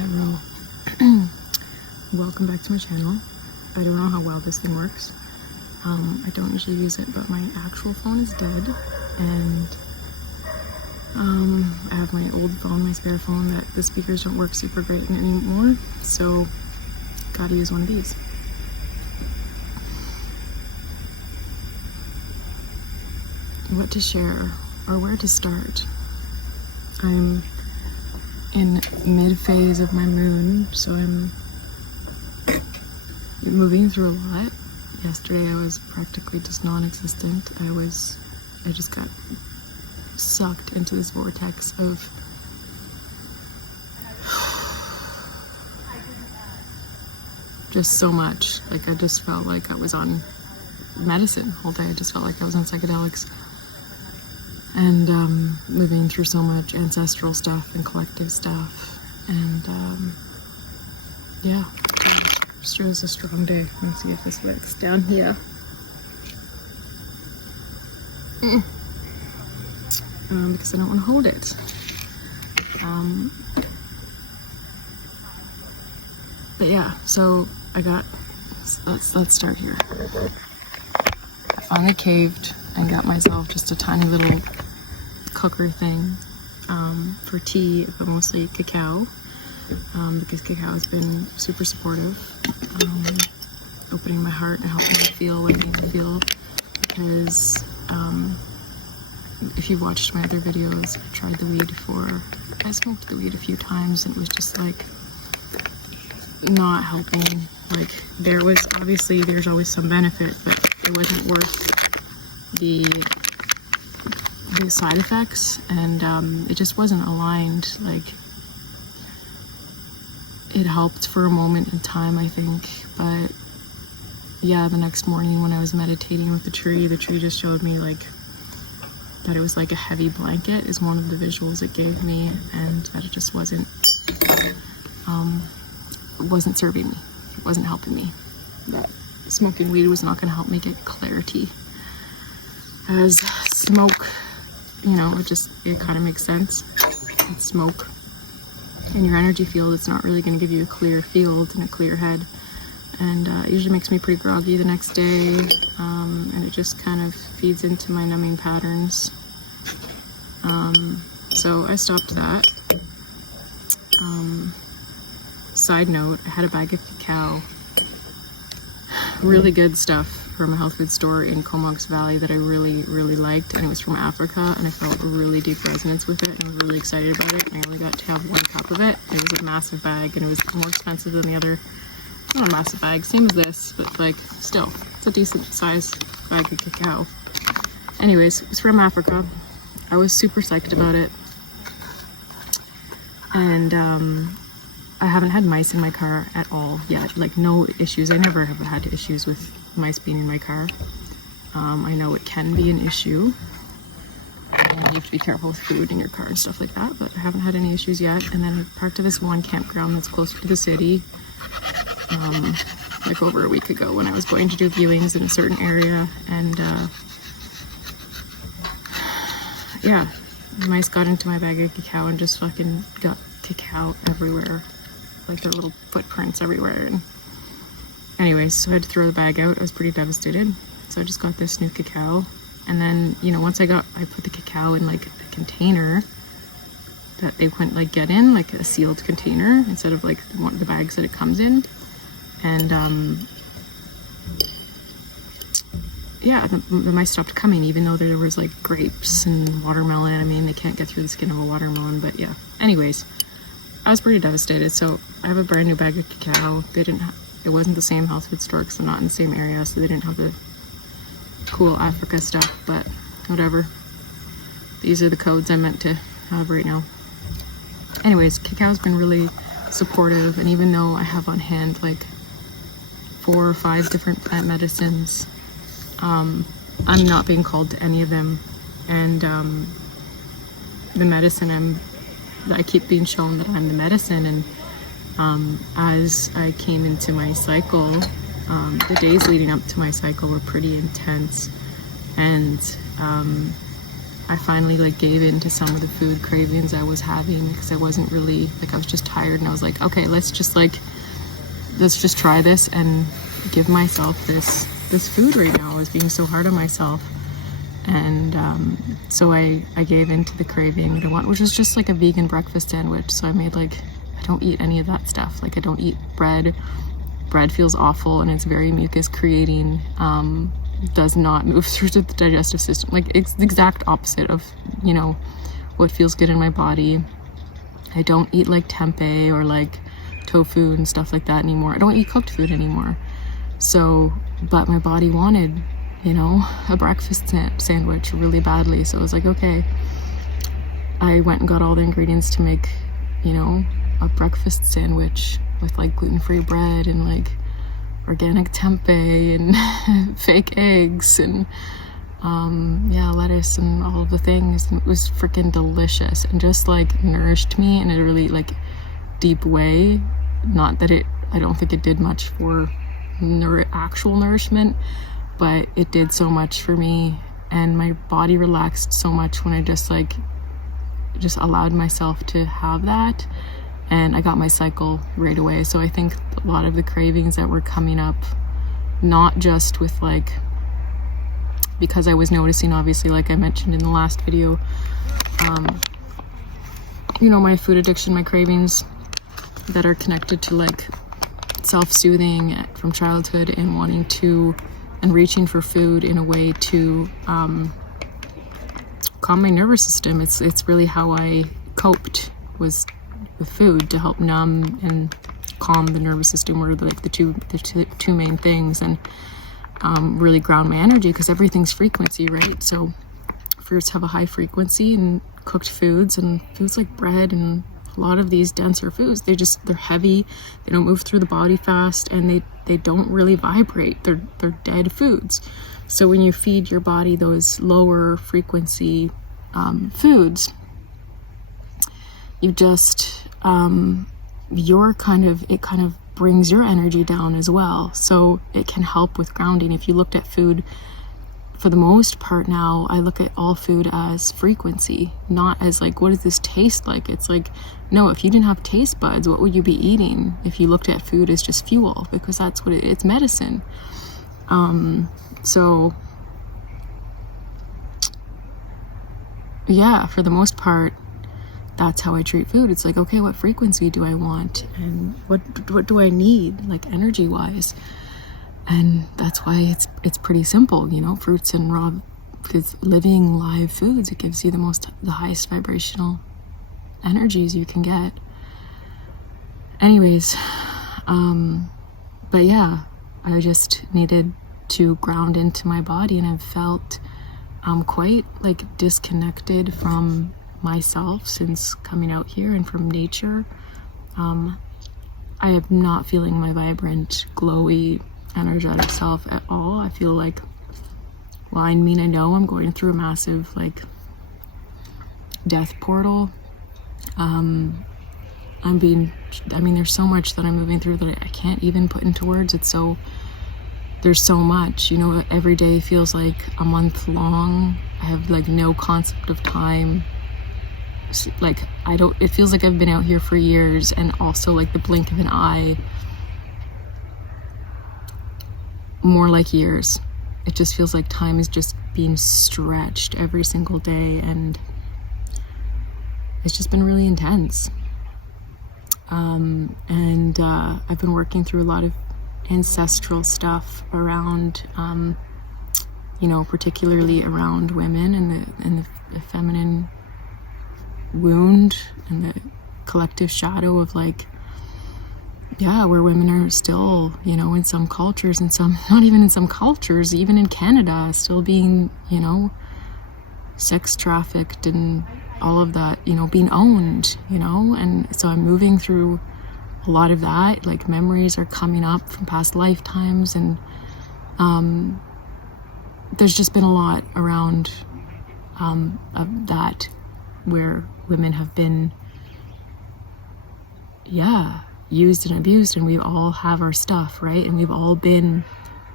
Hello. Welcome back to my channel. I don't know how well this thing works. I don't usually use it, but my actual phone is dead, and I have my old phone, my spare phone, that the speakers don't work super great in anymore, so gotta use one of these. What to share or where to start? I'm in mid-phase of my moon, so I'm moving through a lot. Yesterday I was practically just non-existent. I just got sucked into this vortex of just so much. Like, I just felt like I was on medicine the whole day. I just felt like I was on psychedelics. And living through so much ancestral stuff and collective stuff, and yeah, sure is a strong day. Let's see if this works down here. Because I don't want to hold it. But yeah, so I got, let's start here. I finally caved and got myself just a tiny little cooker thing for tea, but mostly cacao, because cacao has been super supportive, opening my heart and helping me feel what I need to feel. Because if you've watched my other videos, I smoked the weed a few times, and it was just like not helping. Like, there's always some benefit, but it wasn't worth the side effects, and it just wasn't aligned. Like, it helped for a moment in time, I think, but yeah, the next morning when I was meditating with the tree just showed me like that it was like a heavy blanket is one of the visuals it gave me, and that it just wasn't serving me. It wasn't helping me. That smoking weed was not going to help me get clarity. As smoke, it kind of makes sense. It's smoke in your energy field. It's not really going to give you a clear field and a clear head, and it usually makes me pretty groggy the next day, and it just kind of feeds into my numbing patterns. So I stopped that. Side note, I had a bag of cacao, really good stuff, from a health food store in Comox Valley that I really, really liked, and it was from Africa, and I felt a really deep resonance with it, and I was really excited about it, and I only got to have 1 cup of it. It was a massive bag, and it was more expensive than the other, not a massive bag, same as this, but like, still, it's a decent size bag of cacao. Anyways, it's from Africa. I was super psyched about it, and I haven't had mice in my car at all yet, like no issues. I never have had issues with mice being in my car. I know it can be an issue, and you have to be careful with food in your car and stuff like that, but I haven't had any issues yet. And then I parked to this one campground that's closer to the city, like over a week ago, when I was going to do viewings in a certain area, and yeah, the mice got into my bag of cacao and just fucking got cacao everywhere, like their little footprints everywhere. And anyways, so I had to throw the bag out. I was pretty devastated, so I just got this new cacao. And then, once I put the cacao in like a container that they couldn't like get in, like a sealed container, instead of like one of the bags that it comes in. And yeah, the mice stopped coming, even though there was like grapes and watermelon. I mean, they can't get through the skin of a watermelon, but yeah. Anyways, I was pretty devastated. So I have a brand new bag of cacao. It wasn't the same health food store because I'm not in the same area, so they didn't have the cool Africa stuff, but whatever. These are the codes I'm meant to have right now. Anyways, cacao's been really supportive, and even though I have on hand like 4 or 5 different plant medicines, I'm not being called to any of them, and the medicine I keep being shown that I'm the medicine. And as I came into my cycle, the days leading up to my cycle were pretty intense, and I finally like gave in to some of the food cravings I was having, because I wasn't really like, I was just tired, and I was like, okay, let's just try this and give myself this food right now. I was being so hard on myself. And so I gave in to the craving that I want, which was just like a vegan breakfast sandwich. So I made like, I don't eat any of that stuff. Like I don't eat bread. Bread feels awful and it's very mucus creating. Does not move through to the digestive system. Like it's the exact opposite of, you know, what feels good in my body. I don't eat like tempeh or like tofu and stuff like that anymore. I don't eat cooked food anymore. So, but my body wanted, you know, a breakfast sandwich really badly. So I was like, okay. I went and got all the ingredients to make, you know, a breakfast sandwich with like gluten-free bread and like organic tempeh and fake eggs and yeah, lettuce and all of the things. And it was freaking delicious and just like nourished me in a really like deep way. Not that I don't think it did much for actual nourishment, but it did so much for me, and my body relaxed so much when I just allowed myself to have that, and I got my cycle right away. So I think a lot of the cravings that were coming up, not just with like, because I was noticing, obviously, like I mentioned in the last video, you know, my food addiction, my cravings that are connected to like self-soothing from childhood and wanting to and reaching for food in a way to calm my nervous system. It's really how I coped, was with food, to help numb and calm the nervous system, were like the two main things, and really ground my energy, because everything's frequency, right? So fruits have a high frequency, and cooked foods and foods like bread and a lot of these denser foods, they're heavy, they don't move through the body fast, and they don't really vibrate. They're dead foods. So when you feed your body those lower frequency foods, you just it kind of brings your energy down as well. So it can help with grounding. If you looked at food, for the most part now, I look at all food as frequency, not as like, what does this taste like? It's like, no, if you didn't have taste buds, what would you be eating? If you looked at food as just fuel, because that's what it's medicine. So yeah, for the most part, that's how I treat food. It's like, okay, what frequency do I want? And what do I need, like energy wise? And that's why it's pretty simple, you know, fruits and raw, because living live foods, it gives you the highest vibrational energies you can get. Anyways, but yeah, I just needed to ground into my body, and I've felt quite like disconnected from myself since coming out here and from nature. I am not feeling my vibrant, glowy, energetic self at all. I feel like, well, I mean, I know I'm going through a massive like death portal. There's so much that I'm moving through that I can't even put into words. There's so much, you know, every day feels like a month long. I have like no concept of time. Like it feels like I've been out here for years, and also like the blink of an eye, more like years. It just feels like time is just being stretched every single day, and it's just been really intense. I've been working through a lot of ancestral stuff around, you know, particularly around women and the feminine wound and the collective shadow of like, yeah, where women are still, you know, in some cultures, and some, not even in some cultures, even in Canada, still being, you know, sex trafficked and all of that, you know, being owned, you know. And so I'm moving through a lot of that, like memories are coming up from past lifetimes, and there's just been a lot around of that, where women have been, yeah, used and abused, and we all have our stuff, right? And we've all been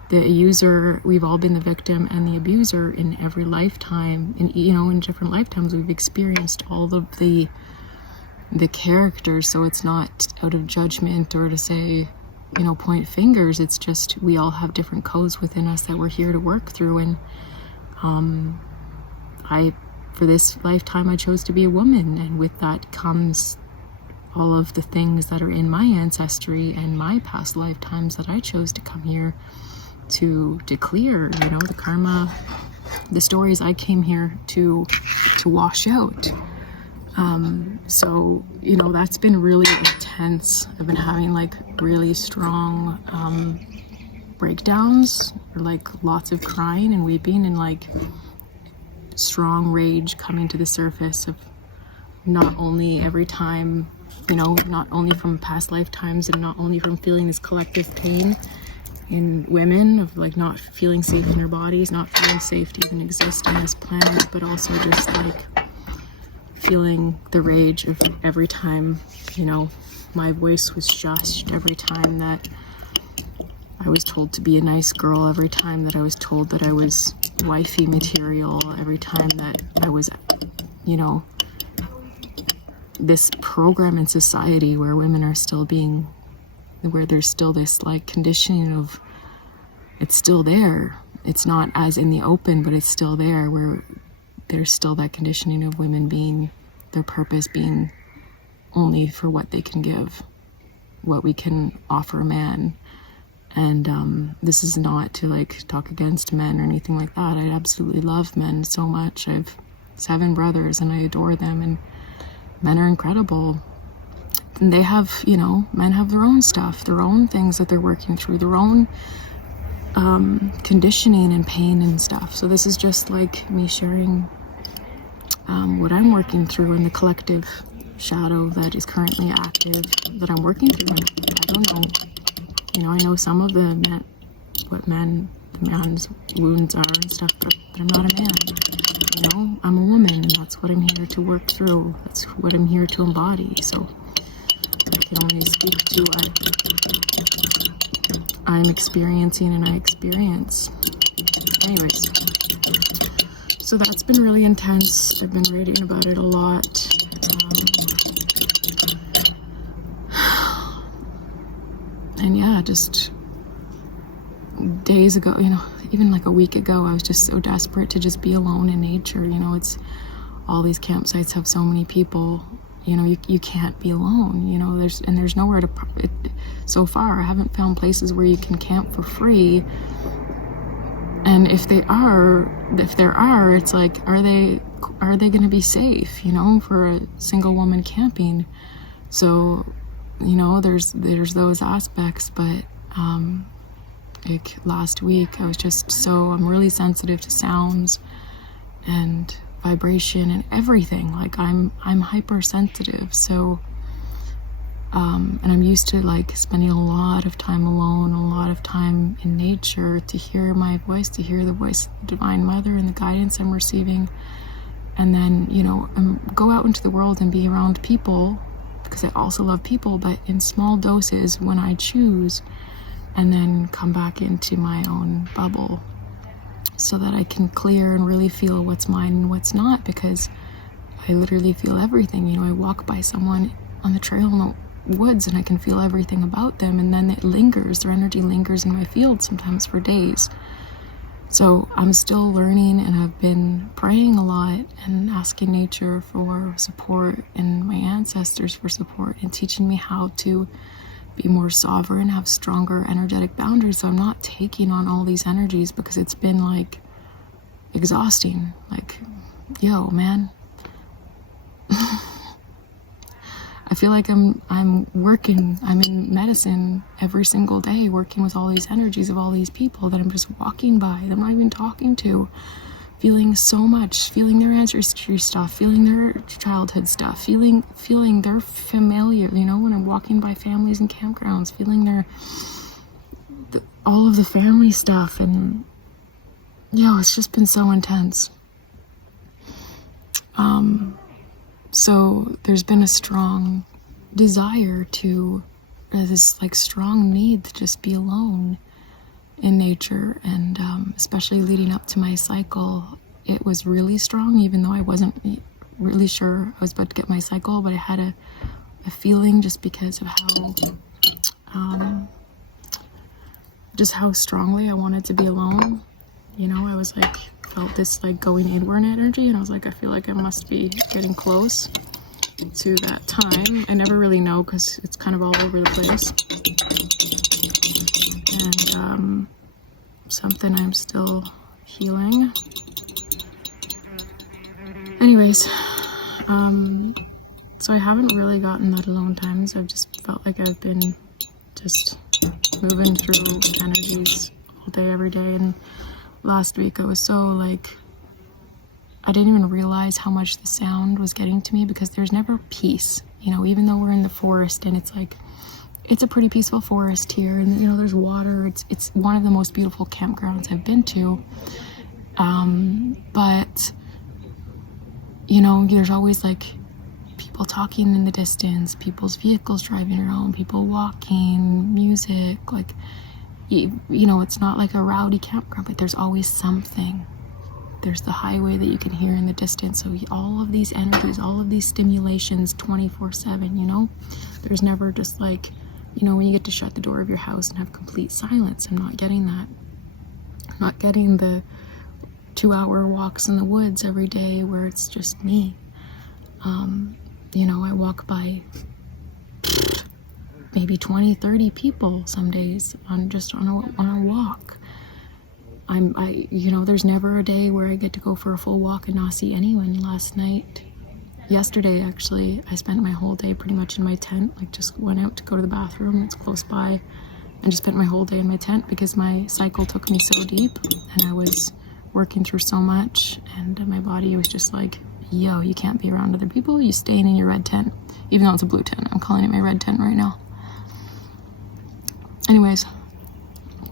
the user, we've all been the victim and the abuser in every lifetime. And, you know, in different lifetimes, we've experienced all of the characters. So it's not out of judgment or to say, you know, point fingers. It's just we all have different codes within us that we're here to work through. And for this lifetime, I chose to be a woman. And with that comes all of the things that are in my ancestry and my past lifetimes that I chose to come here to clear, you know, the karma, the stories I came here to wash out. So, you know, that's been really intense. I've been having like really strong breakdowns, or like lots of crying and weeping, and like strong rage coming to the surface of not only every time, you know, not only from past lifetimes and not only from feeling this collective pain in women of like not feeling safe in their bodies, not feeling safe to even exist on this planet, but also just like feeling the rage of every time, you know, my voice was shushed, every time that I was told to be a nice girl, every time that I was told that I was wifey material, every time that I was, you know, this program in society where women are still being, where there's still this like conditioning of, it's still there. It's not as in the open, but it's still there, where there's still that conditioning of women being, their purpose being only for what they can give, what we can offer a man. And this is not to like talk against men or anything like that. I absolutely love men so much. I have 7 brothers and I adore them, and men are incredible. And they have, you know, men have their own stuff, their own things that they're working through, their own conditioning and pain and stuff. So this is just like me sharing what I'm working through in the collective shadow that is currently active, that I'm working through. I don't know, you know, I know some of the men, what men, the man's wounds are and stuff, but I'm not a man. You know, I'm a woman, and that's what I'm here to work through. That's what I'm here to embody. So I can only speak to what I'm experiencing and I experience. Anyways, so that's been really intense. I've been reading about it a lot. And yeah, just days ago, you know, even like a week ago, I was just so desperate to just be alone in nature. You know, it's all these campsites have so many people, you know, you can't be alone, you know, there's nowhere to, so far I haven't found places where you can camp for free. And if there are, it's like, are they going to be safe, you know, for a single woman camping? So, you know, there's those aspects, but like last week I was just I'm really sensitive to sounds and vibration and everything. Like I'm hypersensitive. So and I'm used to like spending a lot of time alone, a lot of time in nature to hear my voice, to hear the voice of the Divine Mother and the guidance I'm receiving. And then, you know, go out into the world and be around people, because I also love people, but in small doses when I choose, and then come back into my own bubble so that I can clear and really feel what's mine and what's not, because I literally feel everything. You know, I walk by someone on the trail in the woods and I can feel everything about them, and then it lingers, their energy lingers in my field sometimes for days. So I'm still learning, and I've been praying a lot and asking nature for support and my ancestors for support and teaching me how to be more sovereign, have stronger energetic boundaries, so I'm not taking on all these energies, because it's been like exhausting. Like, yo, man, I feel like I'm working, I'm in medicine every single day, working with all these energies of all these people that I'm just walking by, that I'm not even talking to, feeling so much, feeling their ancestry stuff, feeling their childhood stuff, feeling their familiar, you know, when I'm walking by families and campgrounds, feeling all of the family stuff. And it's just been so intense. So there's been a strong desire to, this like strong need to just be alone in nature, and especially leading up to my cycle, it was really strong, even though I wasn't really sure I was about to get my cycle, but I had a feeling just because of how strongly I wanted to be alone. You know, I was like, felt this like going inward energy, and I was like, I feel like I must be getting close to that time. I never really know because it's kind of all over the place, and something I'm still healing. Anyways, so I haven't really gotten that alone times. I've just felt like I've been just moving through energies all day, every day. And last week I was so like, I didn't even realize how much the sound was getting to me, because there's never peace, you know, even though we're in the forest, and it's like, it's a pretty peaceful forest here, and you know, there's water. It's one of the most beautiful campgrounds I've been to. But you know, there's always like people talking in the distance, people's vehicles driving around, people walking, music, like, you know, it's not like a rowdy campground, but there's always something. There's the highway that you can hear in the distance. So all of these energies, all of these stimulations 24/7, you know, there's never just like, you know, when you get to shut the door of your house and have complete silence. I'm not getting that. I'm not getting the 2-hour walks in the woods every day where it's just me. You know, I walk by maybe 20-30 people some days on a walk. You know, there's never a day where I get to go for a full walk and not see anyone. Yesterday actually, I spent my whole day pretty much in my tent, like just went out to go to the bathroom, it's close by, and just spent my whole day in my tent because my cycle took me so deep and I was working through so much, and my body was just like, yo, you can't be around other people, you staying in your red tent, even though it's a blue tent. I'm calling it my red tent right now. Anyways,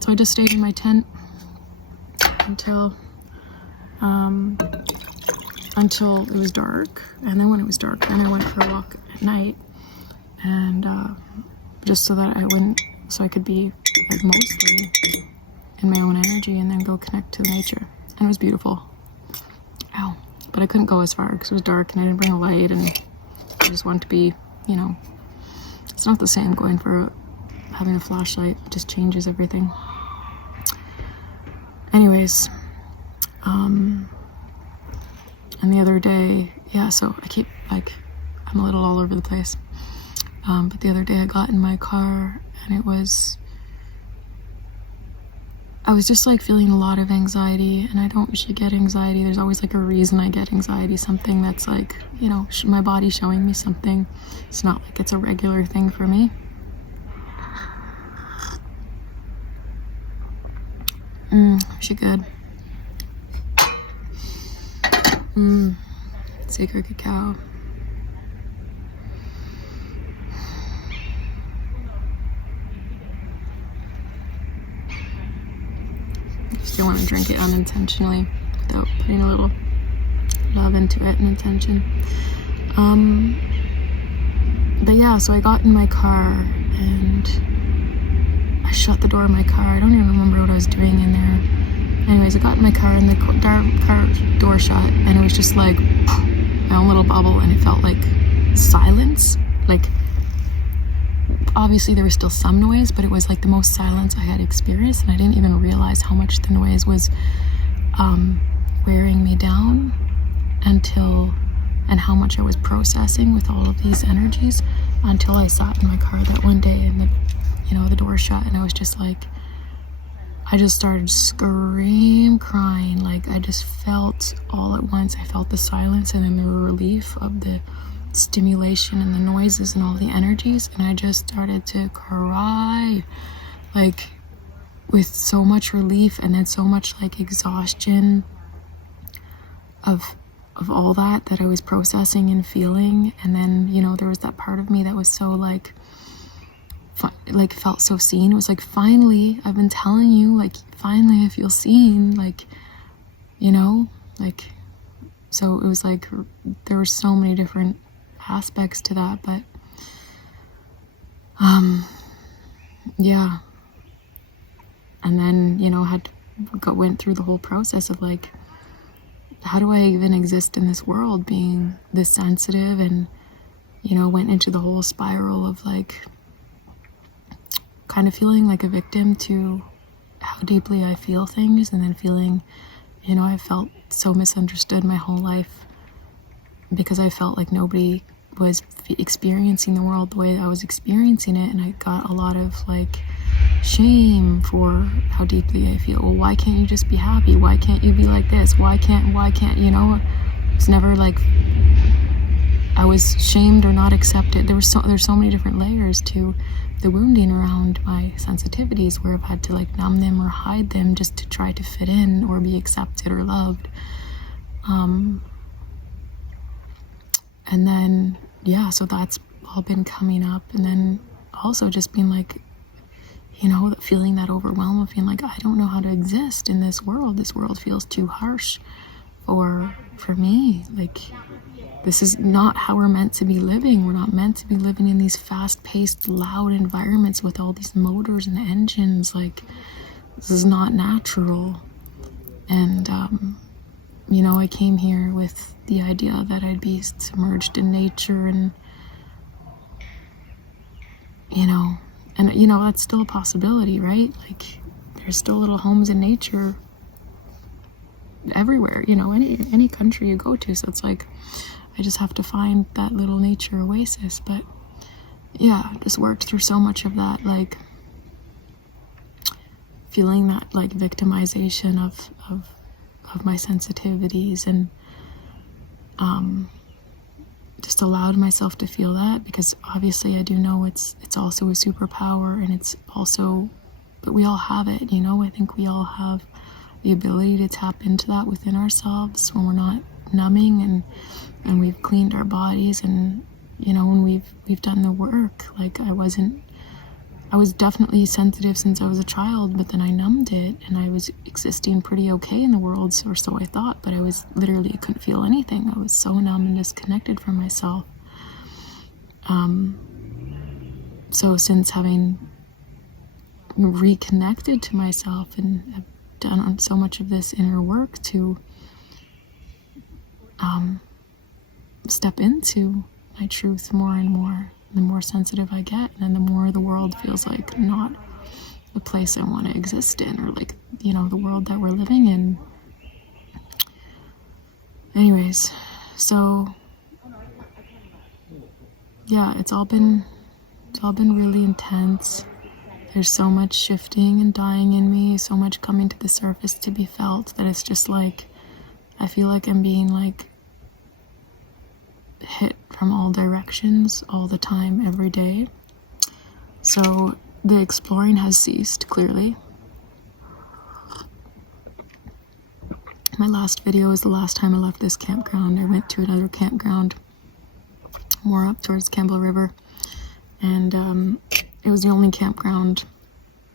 so I just stayed in my tent until it was dark, and then when it was dark, then I went for a walk at night, and just so that I could be like mostly in my own energy, and then go connect to nature. And it was beautiful. Ow. But I couldn't go as far because it was dark and I didn't bring a light, and I just wanted to be, you know, it's not the same going for having a flashlight. It just changes everything. Anyways, and the other day, yeah, so I keep, like, I'm a little all over the place. But the other day I got in my car, and I was just like feeling a lot of anxiety, and I don't usually get anxiety. There's always like a reason I get anxiety, something that's like, you know, my body showing me something. It's not like it's a regular thing for me. She good. Sacred cacao. Still want to drink it unintentionally without putting a little love into it and intention. But yeah, so I got in my car and I shut the door of my car. I don't even remember what I was doing in there. Anyways, I got in my car and the car door shut, and it was just like my own little bubble, and it felt like silence. Like, obviously there was still some noise, but it was like the most silence I had experienced, and I didn't even realize how much the noise was wearing me down and how much I was processing with all of these energies, until I sat in my car that one day and the door shut, and I was just like, I just started crying. Like, I just felt all at once, I felt the silence and then the relief of the stimulation and the noises and all the energies, and I just started to cry, like, with so much relief and then so much like exhaustion of all that I was processing and feeling. And then, you know, there was that part of me that was so like felt so seen. It was like, finally, I've been telling you, like, finally I feel seen, like, you know, like, so it was like there were so many different aspects to that. But yeah, And then, you know, went through the whole process of like, how do I even exist in this world being this sensitive? And, you know, went into the whole spiral of like kind of feeling like a victim to how deeply I feel things, and then feeling, you know, I felt so misunderstood my whole life because I felt like nobody was experiencing the world the way I was experiencing it. And I got a lot of like shame for how deeply I feel. Well, why can't you just be happy? Why can't you be like this? Why can't, you know? It's never like I was shamed or not accepted. There's so many different layers to the wounding around my sensitivities, where I've had to like numb them or hide them just to try to fit in or be accepted or loved. And then, yeah, so that's all been coming up. And then also just being like, you know, feeling that overwhelm of feeling like I don't know how to exist in this world. This world feels too harsh for me. Like, this is not how we're meant to be living. We're not meant to be living in these fast-paced, loud environments with all these motors and engines. Like, this is not natural. And, you know, I came here with the idea that I'd be submerged in nature and, you know, that's still a possibility, right? Like, there's still little homes in nature everywhere, you know, any country you go to. So it's like, I just have to find that little nature oasis. But yeah, just worked through so much of that, like feeling that like victimization of my sensitivities, and just allowed myself to feel that, because obviously I do know it's also a superpower, and it's also, but we all have it, you know. I think we all have the ability to tap into that within ourselves when we're not numbing, and we've cleaned our bodies, and, you know, when we've done the work. Like, I was definitely sensitive since I was a child, but then I numbed it, and I was existing pretty okay in the world, or so I thought, but I couldn't feel anything. I was so numb and disconnected from myself. So since having reconnected to myself and have done so much of this inner work to step into my truth more and more, the more sensitive I get, and the more the world feels like not a place I want to exist in, or like, you know, the world that we're living in. Anyways, so yeah, it's all been really intense. There's so much shifting and dying in me, so much coming to the surface to be felt, that it's just like, I feel like I'm being like hit from all directions all the time, every day. So the exploring has ceased, clearly. My last video was the last time I left this campground. I went to another campground more up towards Campbell River, and it was the only campground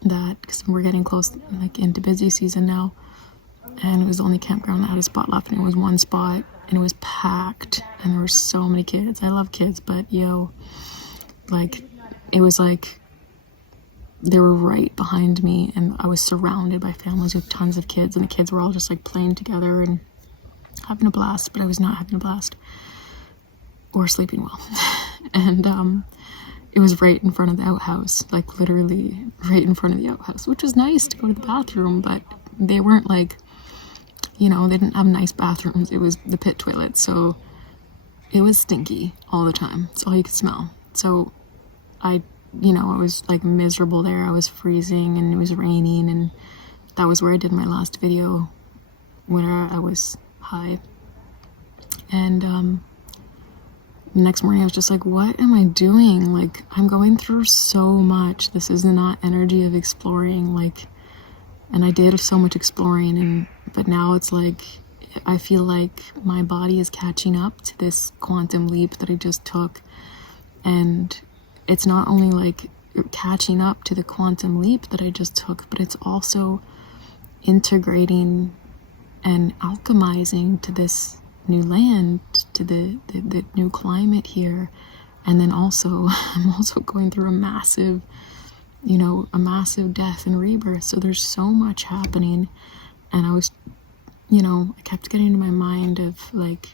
that, because we're getting close, like, into busy season now, and it was the only campground that had a spot left, and it was one spot, and it was packed, and there were so many kids. I love kids, but like, it was like they were right behind me, and I was surrounded by families with tons of kids, and the kids were all just like playing together and having a blast, but I was not having a blast or sleeping well. And it was right in front of the outhouse, like literally right in front of the outhouse, which was nice to go to the bathroom, but they weren't like, you know, they didn't have nice bathrooms. It was the pit toilet, so it was stinky all the time. It's all you could smell. So I was like miserable there. I was freezing, and it was raining, and that was where I did my last video when I was high. And the next morning I was just like, what am I doing? Like, I'm going through so much. This is not energy of exploring, like, and I did so much exploring, but now it's like, I feel like my body is catching up to this quantum leap that I just took. And it's not only like catching up to the quantum leap that I just took, but it's also integrating and alchemizing to this new land, to the new climate here. And then also, I'm also going through a massive you know, a massive death and rebirth. So there's so much happening. And I was, you know, I kept getting into my mind of like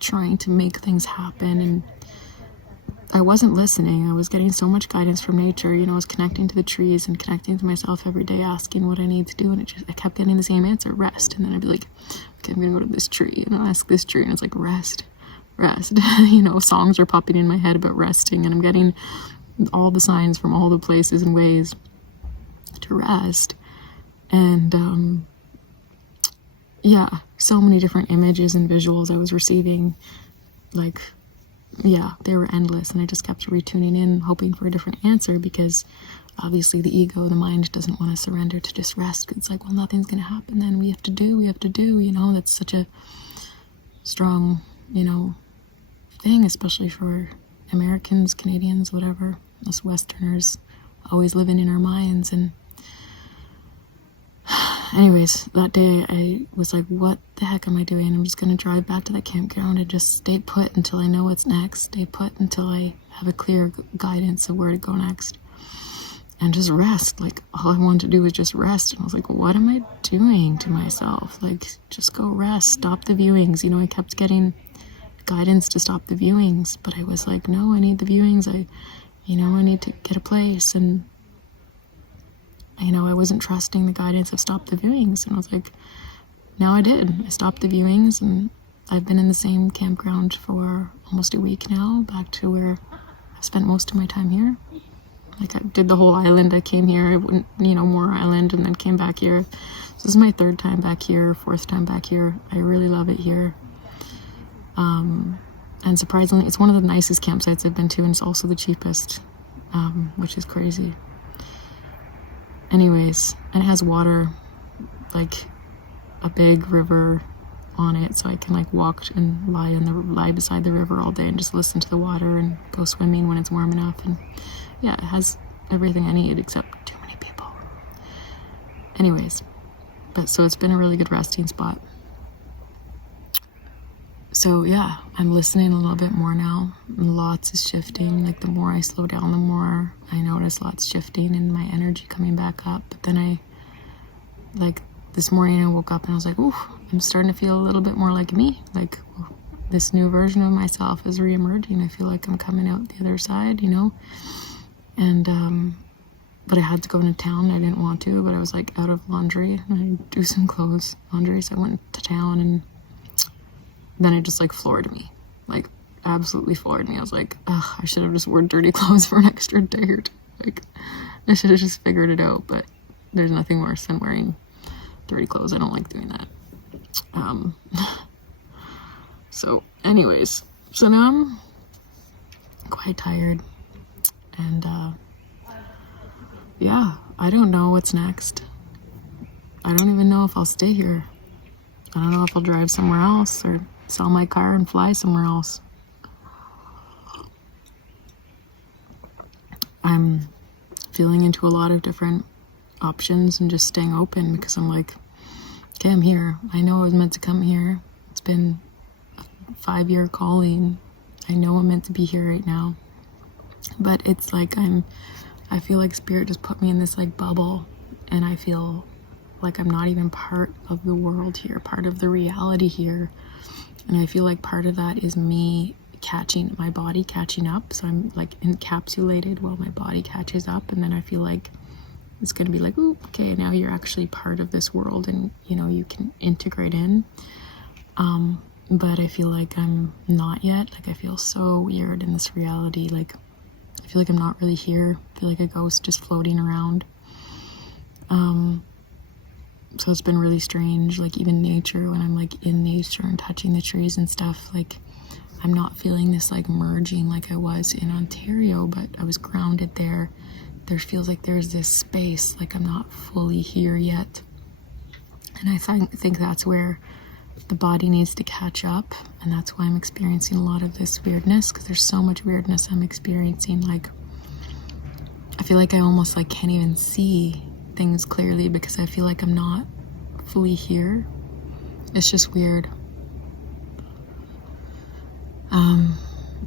trying to make things happen, and I wasn't listening. I was getting so much guidance from nature. You know, I was connecting to the trees and connecting to myself every day, asking what I need to do, and I kept getting the same answer: rest. And then I'd be like, okay, I'm gonna go to this tree, and I'll ask this tree, and it's like, rest. You know, songs are popping in my head about resting, and I'm getting all the signs from all the places and ways to rest. And yeah, so many different images and visuals I was receiving. Like, yeah, they were endless, and I just kept retuning in, hoping for a different answer, because obviously the ego, the mind, doesn't want to surrender to just rest. It's like, well, nothing's going to happen then. We have to do, you know. That's such a strong, you know, thing, especially for Americans, Canadians, whatever, us Westerners, always living in our minds. And anyways, that day I was like, what the heck am I doing? I'm just going to drive back to that campground and just stay put until I know what's next. Stay put until I have a clear guidance of where to go next. And just rest. Like, all I wanted to do was just rest. And I was like, what am I doing to myself? Like, just go rest. Stop the viewings. You know, I kept getting guidance to stop the viewings. But I was like, no, I need the viewings. I need to get a place. And you know, I wasn't trusting the guidance of stop the viewings. And I was like, now I did. I stopped the viewings, and I've been in the same campground for almost a week now, back to where I've spent most of my time here. Like, I did the whole island. I came here, I went, you know, more island, and then came back here. So this is my 3rd time back here, 4th time back here. I really love it here. And surprisingly, it's one of the nicest campsites I've been to, and it's also the cheapest, which is crazy. Anyways, and it has water, like a big river on it, so I can like walk and lie beside the river all day and just listen to the water and go swimming when it's warm enough. And yeah, it has everything I need except too many people. Anyways, but so it's been a really good resting spot. So yeah, I'm listening a little bit more now. Lots is shifting. Like, the more I slow down, the more I notice lots shifting and my energy coming back up. But then like this morning I woke up and I was like, ooh, I'm starting to feel a little bit more like me. Like, this new version of myself is re-emerging. I feel like I'm coming out the other side, you know. And but I had to go into town. I didn't want to, but I was like out of laundry, and I do some clothes laundry, so I went to town, and then it just like floored me, like absolutely floored me. I was like, ugh, I should have just worn dirty clothes for an extra day or two. Like, I should have just figured it out. But there's nothing worse than wearing dirty clothes. I don't like doing that. So anyways, so now I'm quite tired, and yeah, I don't know what's next. I don't even know if I'll stay here. I don't know if I'll drive somewhere else or sell my car and fly somewhere else. I'm feeling into a lot of different options and just staying open, because I'm like, okay, I'm here. I know I was meant to come here. It's been a 5-year calling. I know I'm meant to be here right now. But it's like I feel like Spirit just put me in this like bubble, and I feel like I'm not even part of the world here, part of the reality here. And I feel like part of that is me my body catching up. So I'm like encapsulated while my body catches up. And then I feel like it's going to be like, ooh, okay, now you're actually part of this world, and, you know, you can integrate in. But I feel like I'm not yet. Like, I feel so weird in this reality. Like, I feel like I'm not really here. I feel like a ghost just floating around. So it's been really strange. Like, even nature, when I'm like in nature and touching the trees and stuff, like, I'm not feeling this like merging like I was in Ontario, but I was grounded there. There feels like there's this space, like I'm not fully here yet. And I think that's where the body needs to catch up, and that's why I'm experiencing a lot of this weirdness, because there's so much weirdness I'm experiencing. Like, I feel like I almost like can't even see things clearly because I feel like I'm not fully here. It's just weird.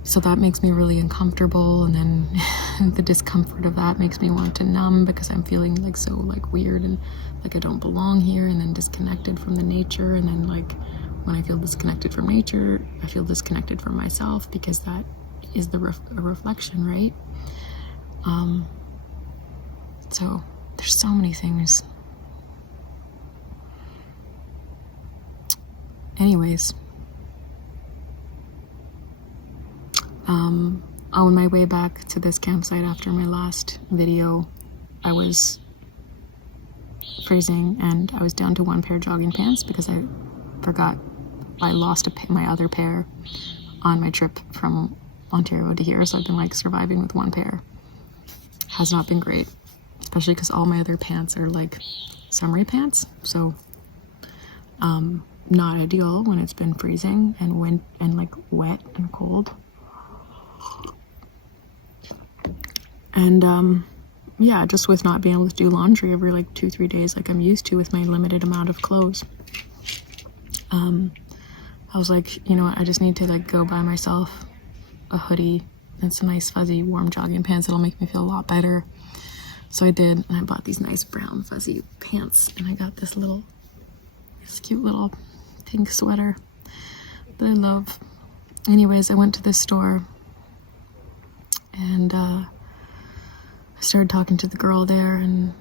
So that makes me really uncomfortable, and then the discomfort of that makes me want to numb, because I'm feeling like so like weird and like I don't belong here, and then disconnected from the nature. And then like when I feel disconnected from nature, I feel disconnected from myself, because that is a reflection, right? So there's so many things. Anyways, on my way back to this campsite after my last video, I was freezing and I was down to one pair of jogging pants because I forgot I lost my other pair on my trip from Ontario to here. So I've been like surviving with one pair. Has not been great, especially because all my other pants are like summery pants. So not ideal when it's been freezing and wind and like wet and cold. And yeah, just with not being able to do laundry every like 2-3 days like I'm used to with my limited amount of clothes, I was like, you know what, I just need to like go buy myself a hoodie and some nice fuzzy warm jogging pants that'll make me feel a lot better. So I did, and I bought these nice brown fuzzy pants, and I got this cute little pink sweater that I love. Anyways, I went to this store and I started talking to the girl there and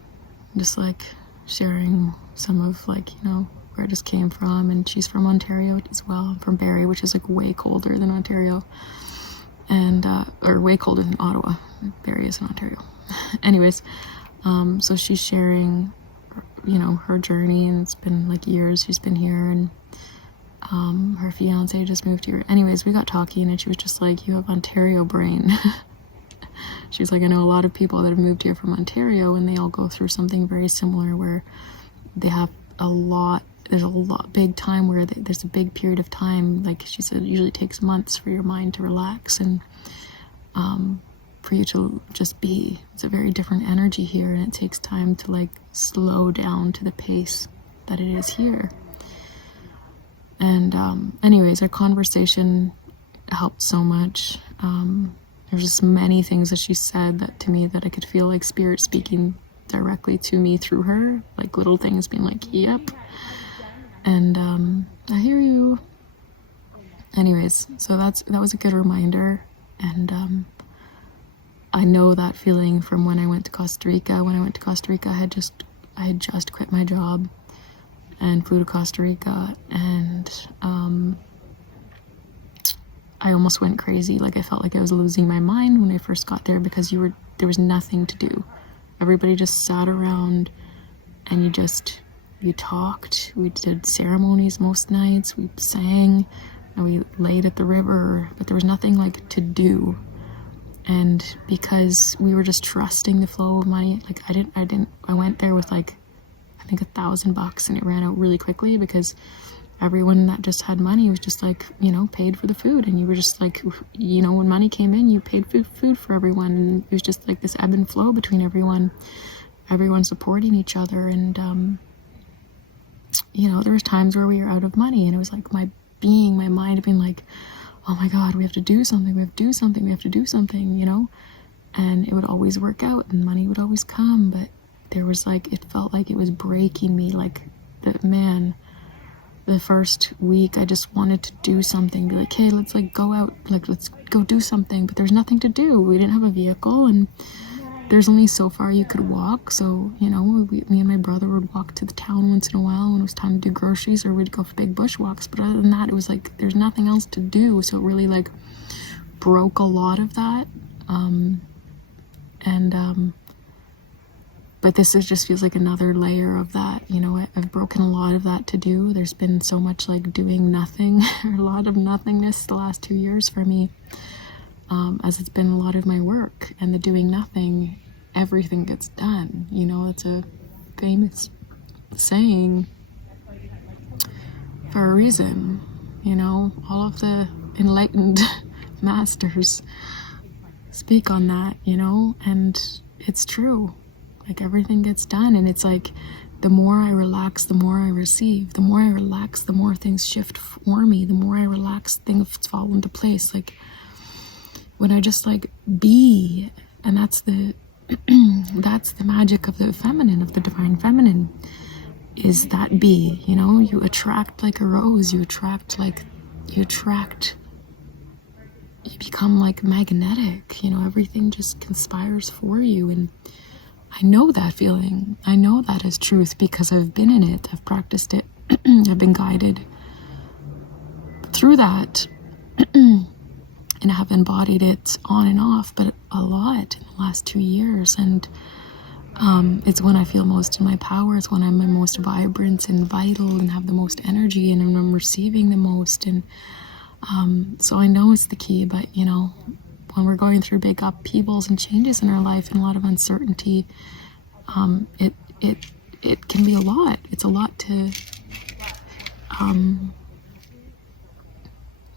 just like sharing some of like, you know, where I just came from. And she's from Ontario as well. I'm from Barrie, which is like way colder than Ontario, and or way colder than Ottawa. Barrie is in Ontario. Anyways, so she's sharing, you know, her journey, and it's been like years she's been here, and her fiance just moved here. Anyways, we got talking and she was just like, you have Ontario brain. She was like, I know a lot of people that have moved here from Ontario, and they all go through something very similar where they have there's a big time where there's a big period of time, like she said, it usually takes months for your mind to relax and for you to just be. It's a very different energy here, and it takes time to like slow down to the pace that it is here. And anyways, our conversation helped so much. There's just many things that she said that to me that I could feel like spirit speaking directly to me through her, like little things being like, yep, and I hear you. Anyways, so that was a good reminder. And I know that feeling from when I went to Costa Rica. When I went to Costa Rica, I had just quit my job and flew to Costa Rica, and I almost went crazy. Like I felt like I was losing my mind when I first got there, because there was nothing to do. Everybody just sat around and you talked. We did ceremonies most nights. We sang and we laid at the river, but there was nothing like to do. And because we were just trusting the flow of money, like I went there with like, I think $1,000, and it ran out really quickly because everyone that just had money was just like, you know, paid for the food. And you were just like, you know, when money came in, you paid food for everyone. And it was just like this ebb and flow between everyone supporting each other. And, you know, there was times where we were out of money, and it was like my mind being like, oh my God, we have to do something, you know? And it would always work out and money would always come. But there was like, it felt like it was breaking me. Like, the first week I just wanted to do something, be like, hey, let's like go out, like let's go do something. But there's nothing to do. We didn't have a vehicle, and there's only so far you could walk. So, you know, me and my brother would walk to the town once in a while when it was time to do groceries, or we'd go for big bushwalks. But other than that, it was like there's nothing else to do. So it really like broke a lot of that. But this just feels like another layer of that. You know, I've broken a lot of that to do. There's been so much like doing nothing, a lot of nothingness the last 2 years for me, as it's been a lot of my work. And the doing nothing, everything gets done. You know, it's a famous saying for a reason. You know, all of the enlightened masters speak on that, you know, and it's true. Like everything gets done, and it's like the more I relax, the more I receive. The more I relax, the more things shift for me. The more I relax, things fall into place. Like when I just like be And that's the that's the magic of the feminine, of the divine feminine, is that bee, you know. You attract like a rose, you become like magnetic, you know. Everything just conspires for you. And I know that feeling. I know that is truth because I've been in it. I've practiced it. I've been guided through that and have embodied it on and off, but a lot in the last 2 years. And it's when I feel most in my power. It's when I'm most vibrant and vital and have the most energy, and I'm receiving the most. And so I know it's the key. But you know, when we're going through big upheavals and changes in our life and a lot of uncertainty, it can be a lot. It's a lot to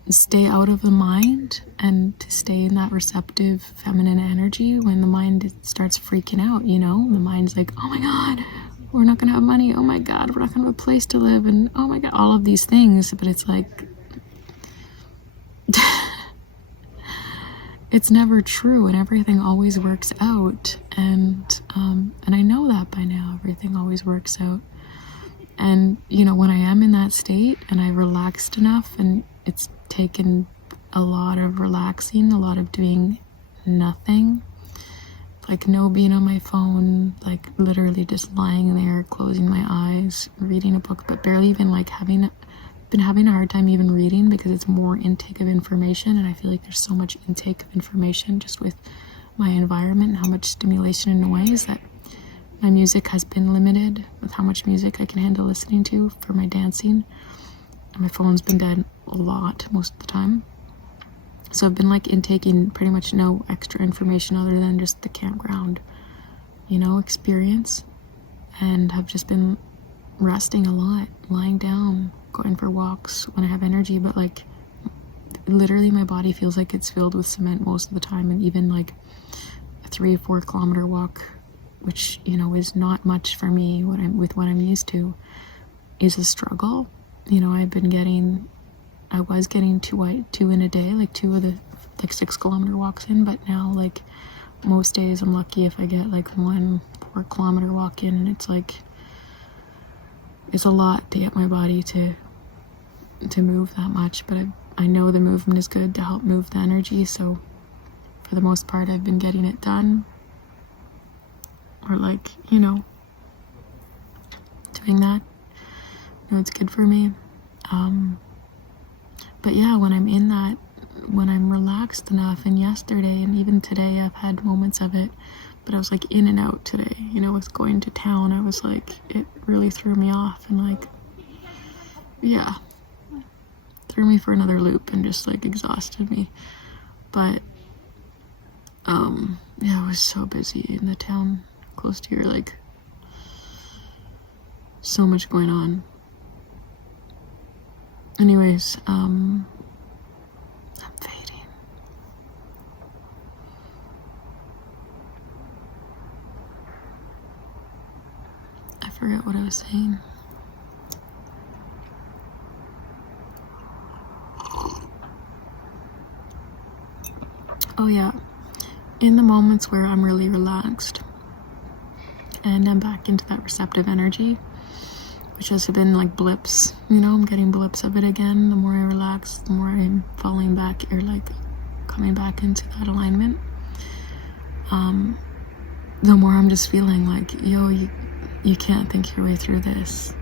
stay out of the mind and to stay in that receptive feminine energy when the mind starts freaking out, you know. The mind's like, oh my God, we're not gonna have money, oh my God, we're not gonna have a place to live, and oh my God, all of these things. But it's like it's never true, and everything always works out. And I know that by now, everything always works out. And you know, when I am in that state and I relaxed enough, and it's taken a lot of relaxing, a lot of doing nothing, like no being on my phone, like literally just lying there, closing my eyes, reading a book, but barely even like been having a hard time even reading because it's more intake of information. And I feel like there's so much intake of information just with my environment and how much stimulation and noise that my music has been limited with how much music I can handle listening to for my dancing. And my phone's been dead a lot most of the time. So I've been like intaking pretty much no extra information other than just the campground, you know, experience. And have just been resting a lot, lying down, going for walks when I have energy. But like literally my body feels like it's filled with cement most of the time. And even like a 3-4 kilometer walk, which, you know, is not much for me with what I'm used to, is a struggle. You know, I was getting two in a day, like 2 of the like 6 kilometer walks in, but now like most days I'm lucky if I get like 1 4 kilometer walk in, and it's like, it's a lot to get my body to move that much. But I know the movement is good to help move the energy, so for the most part I've been getting it done, or like, you know, doing that. You know, it's good for me. But yeah, when I'm in that, when I'm relaxed enough, and yesterday and even today I've had moments of it, but I was like in and out today, you know, with going to town. I was like, it really threw me off, and like, yeah, threw me for another loop and just like exhausted me. But yeah, I was so busy in the town close to here, like so much going on. Anyways, I'm fading. I forgot what I was saying. Oh yeah, in the moments where I'm really relaxed and I'm back into that receptive energy, which has been like blips, you know, I'm getting blips of it again. The more I relax, the more I'm falling back, or like coming back into that alignment. The more I'm just feeling like, yo, you can't think your way through this.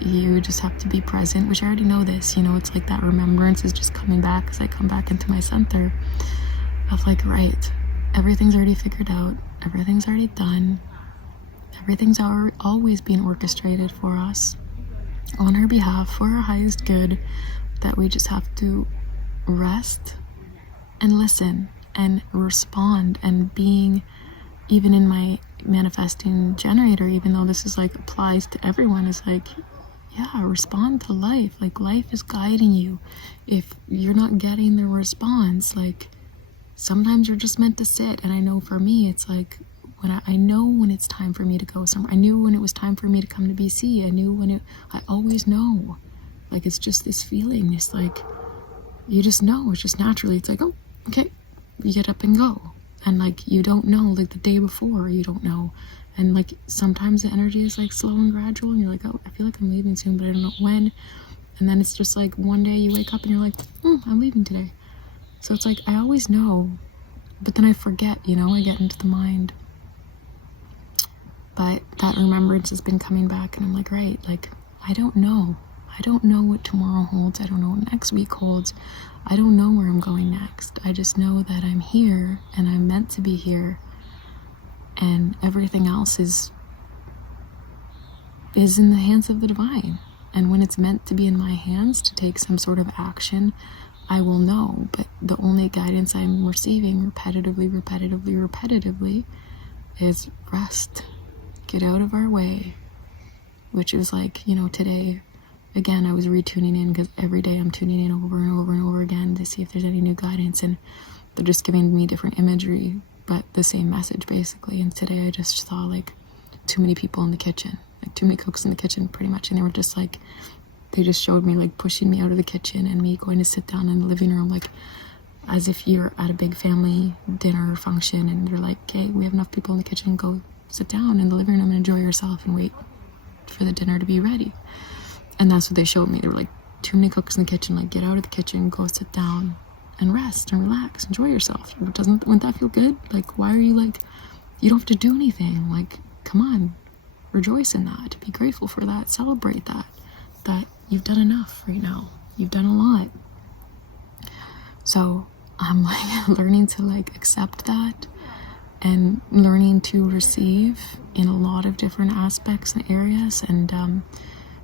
You just have to be present, which I already know this, you know. It's like that remembrance is just coming back as I come back into my center of like, right, everything's already figured out, everything's already done. Everything's always being orchestrated for us on our behalf, for our highest good, that we just have to rest and listen and respond. And being, even in my manifesting generator, even though this is like applies to everyone, is like, yeah, respond to life. Like life is guiding you. If you're not getting the response, like sometimes you're just meant to sit. And I know for me, it's like, when I know when it's time for me to go somewhere. I knew when it was time for me to come to BC. I knew I always know. Like, it's just this feeling, this like, you just know, it's just naturally, it's like, oh, okay, you get up and go. And like, you don't know, like the day before, you don't know. And like, sometimes the energy is like slow and gradual, and you're like, oh, I feel like I'm leaving soon, but I don't know when. And then it's just like one day you wake up and you're like, I'm leaving today. So it's like, I always know, but then I forget, you know, I get into the mind. But that remembrance has been coming back, and I'm like, right, like, I don't know. I don't know what tomorrow holds. I don't know what next week holds. I don't know where I'm going next. I just know that I'm here, and I'm meant to be here. And everything else is in the hands of the divine. And when it's meant to be in my hands to take some sort of action, I will know. But the only guidance I'm receiving repetitively is rest. Get out of our way. Which is like, you know, today, again, I was retuning in, because every day I'm tuning in over and over and over again to see if there's any new guidance, and they're just giving me different imagery, but the same message basically. And today I just saw like too many people in the kitchen, like too many cooks in the kitchen pretty much, and they were just like, they just showed me like pushing me out of the kitchen and me going to sit down in the living room, like as if you're at a big family dinner function, and they're like, okay, we have enough people in the kitchen, go sit down in the living room and enjoy yourself and wait for the dinner to be ready. And that's what they showed me. They were like, too many cooks in the kitchen, like get out of the kitchen, go sit down and rest and relax, enjoy yourself. Wouldn't that feel good? Like, why are you like, you don't have to do anything. Like, come on, rejoice in that, be grateful for that, celebrate that you've done enough right now. You've done a lot. So I'm like learning to like accept that, and learning to receive in a lot of different aspects and areas, and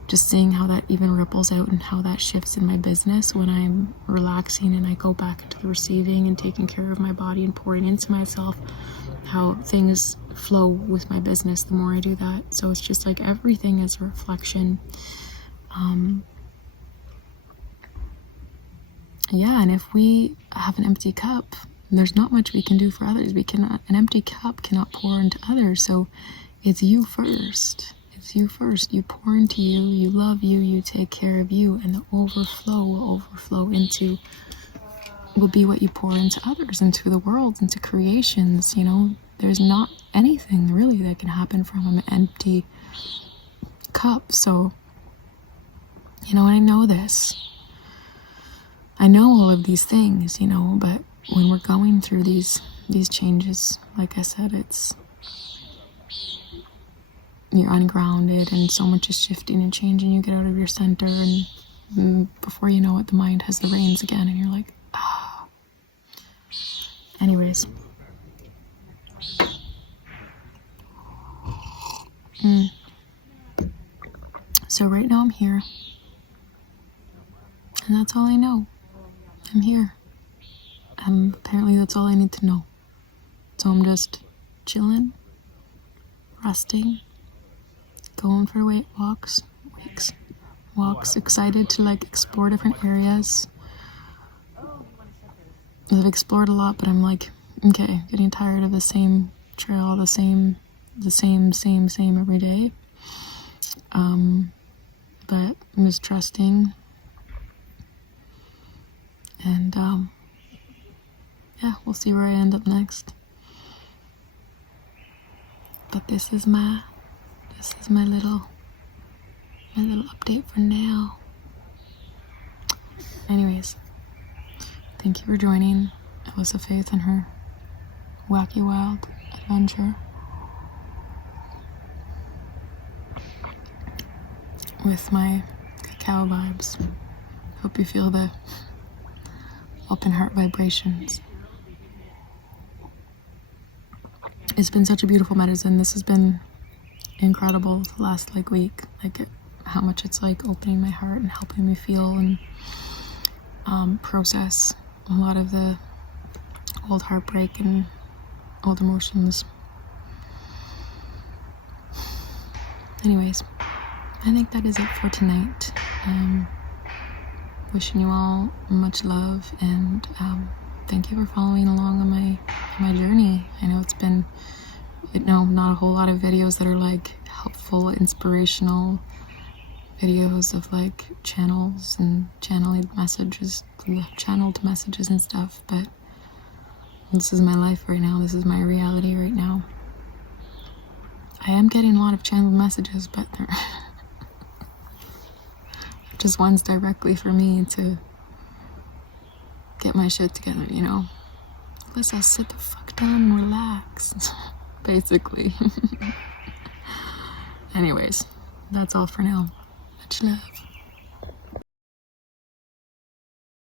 just seeing how that even ripples out and how that shifts in my business when I'm relaxing and I go back into the receiving and taking care of my body and pouring into myself, how things flow with my business the more I do that. So it's just like everything is a reflection. Yeah, and if we have an empty cup, there's not much we can do for others. An empty cup cannot pour into others. So it's you first. It's you first. You pour into you, you love you, you take care of you, and the overflow will be what you pour into others, into the world, into creations. You know, there's not anything really that can happen from an empty cup. So, you know, and I know this. I know all of these things, you know, but when we're going through these changes, like I said, you're ungrounded, and so much is shifting and changing. You get out of your center, and before you know it, the mind has the reins again, and you're like, ah. Anyways. So right now I'm here, and that's all I know. I'm here. Apparently that's all I need to know. So I'm just chilling, resting, going for walks, excited to like explore different areas. I've explored a lot, but I'm like, okay, getting tired of the same trail, the same every day. But I'm just trusting, and yeah, we'll see where I end up next. But this is my little update for now. Anyways, thank you for joining Alyssa Faith and her wacky wild adventure with my cacao vibes. Hope you feel the open heart vibrations. It's been such a beautiful medicine. This has been incredible the last week. How much it's opening my heart and helping me feel and process a lot of the old heartbreak and old emotions. Anyways, I think that is it for tonight. Wishing you all much love, and thank you for following along on my journey. I know it's been, not a whole lot of videos that are helpful, inspirational videos of channels and channeled messages and stuff, but This is my life right now. This is my reality right now. I am getting a lot of channeled messages, but they're just ones directly for me to get my shit together, you know? Let's all sit the fuck down and relax, basically. Anyways, that's all for now. Much love.